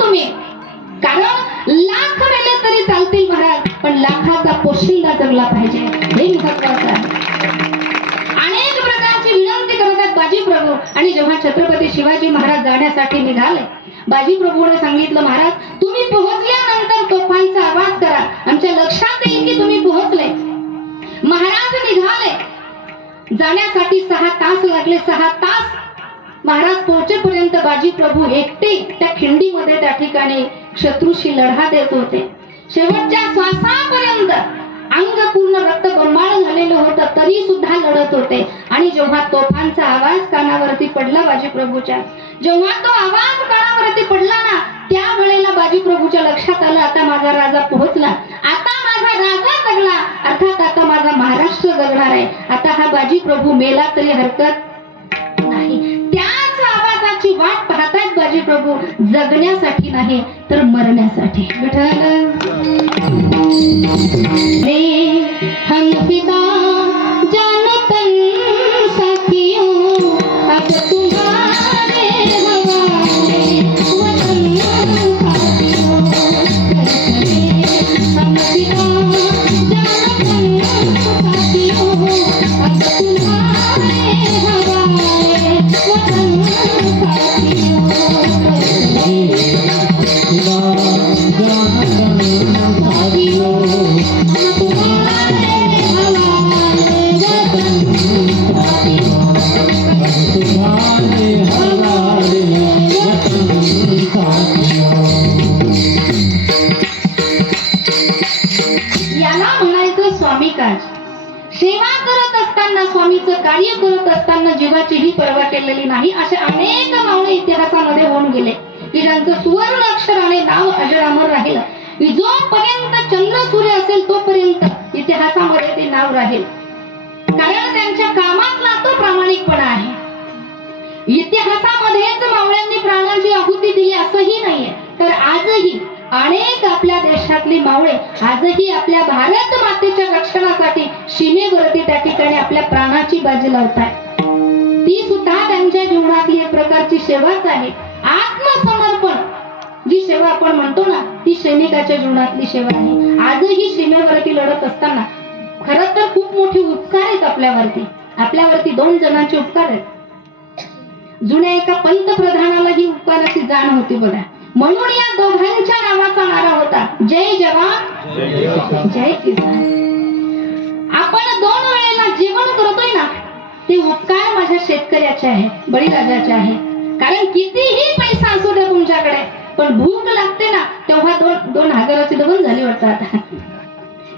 तुम्ही. कारण लाख मेले तरी चालतील महाराज पण लाखाचा पोशिंदा जगला पाहिजे. हे महत्वाचं आहे. अनेक प्रकारची विनंती करतात बाजी प्रभू आणि जेव्हा छत्रपती शिवाजी महाराज जाण्यासाठी निघाले बाजी प्रभूने सांगितलं महाराज तुम्ही पोहोचल्यानंतर तोफांचा आवाज करा. आमच्या लक्षात येईल की तुम्ही पोहोचले. महाराज निघाले. जाण्यासाठी सहा तास लागले. सहा तास महाराज पोहोचेपर्यंत बाजी प्रभू एकटे त्या खिंडीमध्ये त्या ठिकाणी शत्रूशी लढा देत होते. शेवटच्या श्वासापर्यंत अंग पूर्ण रक्त बंबाळ झालेलं होतं तरी सुद्धा लढत होते. आणि जेव्हा तोफांचा आवाज कानावरती पडला बाजी प्रभूच्या जेव्हा तो आवाज कानावरती पडला ना त्या वेळेला बाजी प्रभूच्या लक्षात आलं आता माझा राजा पोहोचला. आता माझा राजा जगला. अर्थात आता माझा महाराष्ट्र जगणार आहे. आता हा बाजी प्रभू मेला तरी हरकत पाहतायत प्रभू जगण्यासाठी नाही तर मरण्यासाठी. विठ्ठल असताना कार्य करत असताना जीवाचीही पर्वा केलेली नाही असे अनेक मावळे इतिहासामध्ये होऊन गेले. की ज्यांचं सुवर्ण अक्षराने नाव अजरामर राहील. की जोपर्यंत चंद्र सूर्य असेल तोपर्यंत इतिहासामध्ये ते नाव राहील. कारण त्यांच्या कामातला तो प्रामाणिकपणा आहे. इतिहासामध्येच मावळ्यांनी प्राणाची आहुती दिली असंही नाहीये. तर आजही अनेक आपल्या देशातली मावळे आजही आपल्या भारत मातेच्या रक्षणासाठी सीमेवरती त्या ठिकाणी आपल्या प्राणाची बाजी लावतात ती सुद्धा त्यांच्या जीवनातली एक प्रकारची सेवाच आहे. आत्मसमर्पण. जी सेवा आपण म्हणतो ना ती सैनिकाच्या जीवनातली सेवा आहे. आजही सीमेवरती लढत असताना खर तर खूप मोठे उपकार आहेत आपल्यावरती. आपल्यावरती दोन जणांचे उपकार आहेत. जुन्या एका पंतप्रधानाला ही उपकाराची जाण होती बघा. म्हणून या दोघांच्या नावाचा नारा होता. जय जवान जय किसान. आपण दोन वेळेला जेवण करतोय ना ते उपकार माझ्या शेतकऱ्याचे आहे बळीराजाचे आहे. कारण कितीही पैसा असू द्या तुमच्याकडे पण भूक लागते ना तेव्हा दोन दोन हजाराची दोन झाली वाटतात आता.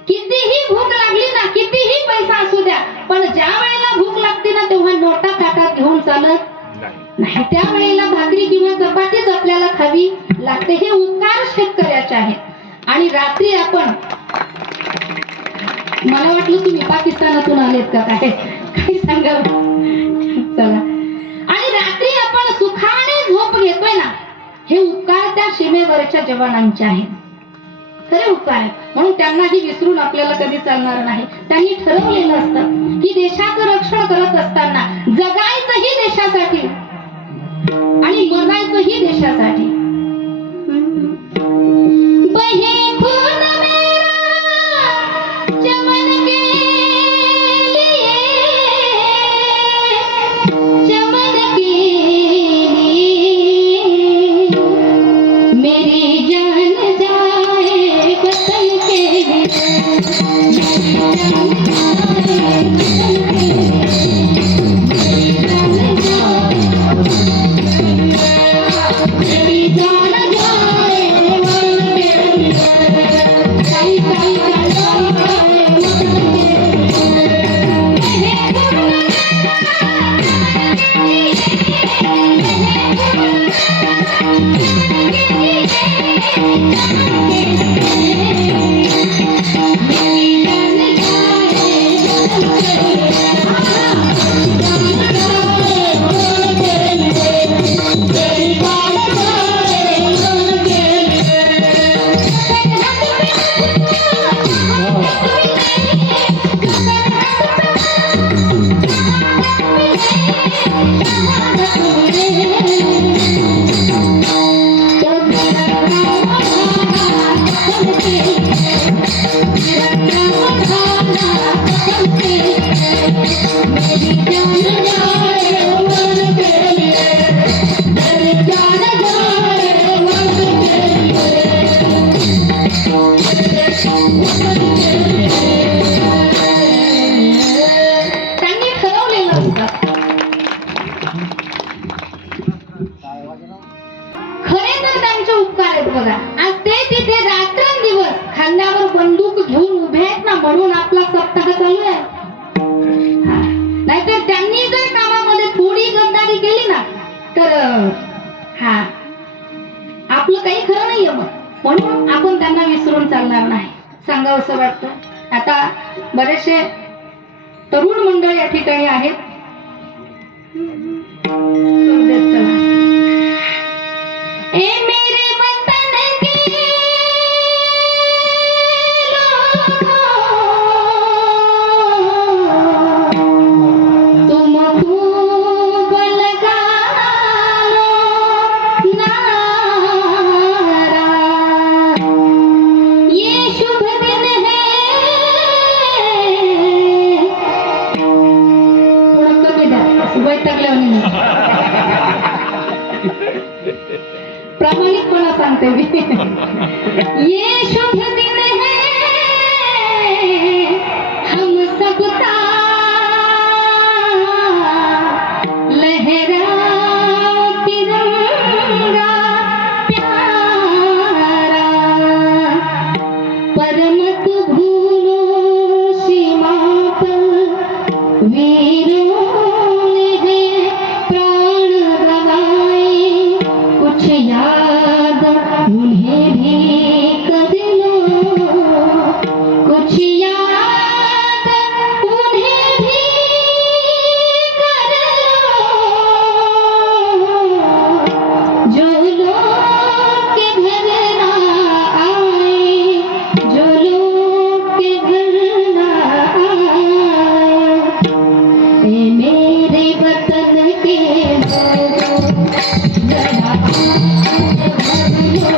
कितीही भूक लागली ना कितीही पैसा असू द्या पण ज्या वेळेला भूक लागते ना तेव्हा नोटा ताटात घेऊन चालत नाही त्या वेळेला भाकरी किंवा चपातीच आपल्याला खावी लागते. हे उपकार शेतकऱ्याचे आहेत. आणि रात्री आपण मला वाटलं तुम्ही पाकिस्तानातून आलेत का काय? काही सांगा चला. आणि रात्री आपण सुखाने झोप घेतोय ना हे उपकार त्या सीमेवरच्या जवानांचे आहेत. खरे उपकार आहे म्हणून त्यांनाही विसरून आपल्याला कधी चालणार नाही. त्यांनी ठरवलेलं असतं की देशाचं रक्षण करत असताना जगायचंही देशासाठी. आणि मरायचंही देशासाठी. असं वाटतं. आता बरेचसे तरुण मंडळ या ठिकाणी आहेत. 对。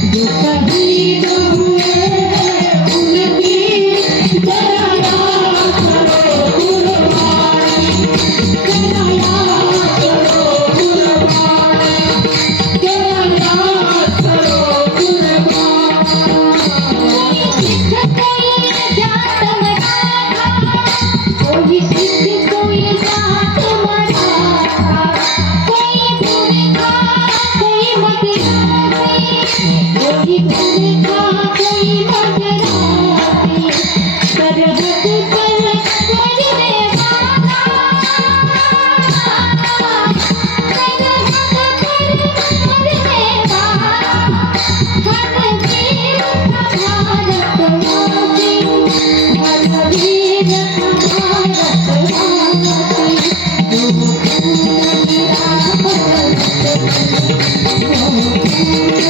Do caminho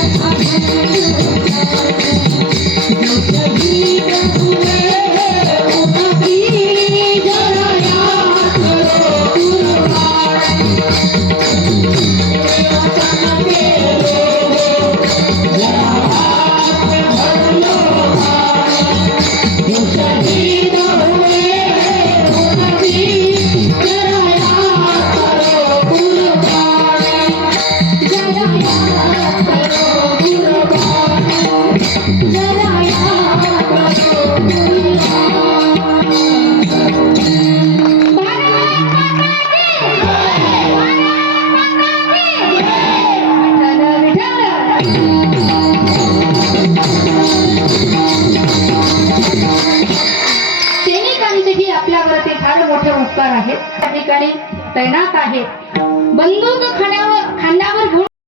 I can't do. उपकार